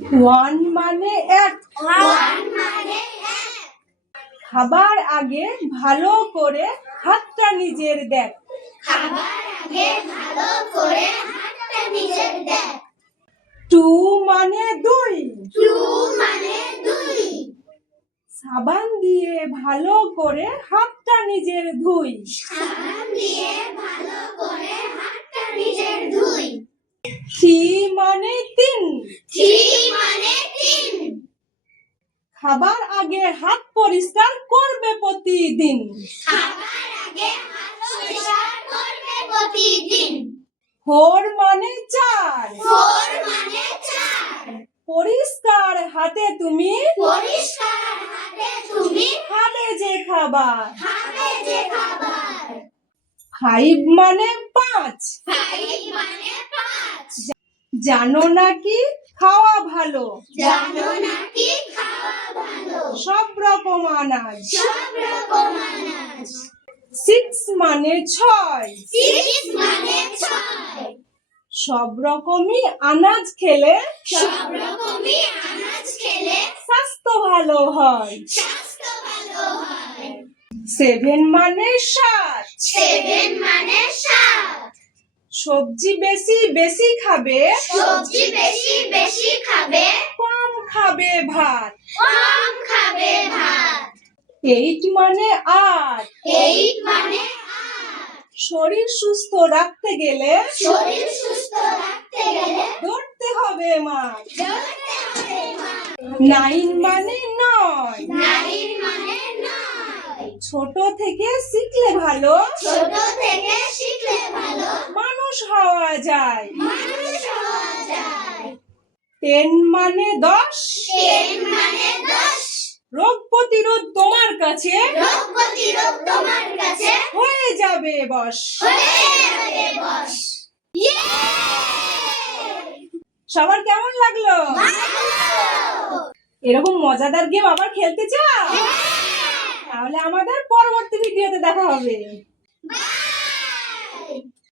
One মানে এক। খাবার আগে ভালো করে হাতটা নিজের দেখ। টু মানে দুই। সাবান দিয়ে ভালো করে হাতটা নিজের ধুই। থ্রি মানে তিন। খাবার আগে হাত পরিষ্কার করবে প্রতিদিন। ফোর মানে চার। পরিষ্কার হাতে তুমি খাবে যে খাবার। ফাইভ মানে পাঁচ। জানো নাকি খাওয়া ভালো সব রকম আনাজ। সিক্স মানে ছয়। সব রকমই আনাজ খেলে স্বাস্থ্য ভালো হয়। সেভেন মানে সাত। সবজি বেশি বেশি খাবে কম খাবে ভাত। এইট মানে আট। শরীর সুস্থ রাখতে গেলে দৌড়তে হবে মাঠ। নাইন মানে নয়। ছোট থেকে শিখলে ভালো মানুষ হওয়া যায়। টেন মানে 10। রোগ প্রতিরোধ তোমার কাছে হয়ে যাবে বশ। সবার কেমন লাগলো? এরকম মজাদার গেম আবার খেলতে চাও? তাহলে আমাদের পরবর্তী ভিডিওতে দেখা হবে।